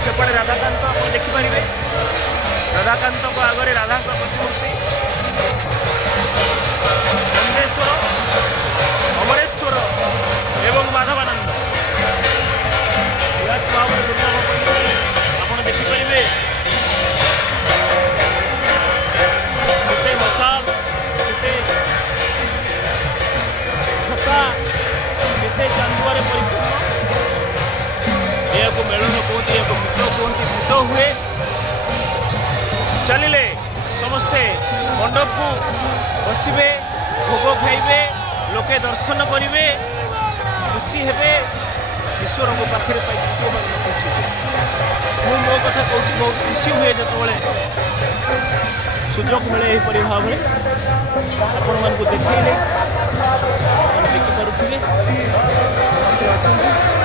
सेपटे राधाकांत आप देखिपारे राधाकांत को आगे राधा प्रतिमूर्ति नंदेश्वर अमरेश्वर एवं माधवानंद भाव आप देखिपारे केते मशाल केते छता केते चांदुआरे परिपूर्ण यह मेलन कहते या मित्र कहते भेट हुए चलिले समस्ते मंडप को बसबे भोग खाइबे लोके दर्शन करेंगे खुशी हेबे ईश्वर को पाखे खुशी मु मो कथा कहूँ बहुत खुशी हुए जो सुजोग मिले यहीपरि भाव में आपण मानक देखिए देखिपे समस्त अच्छा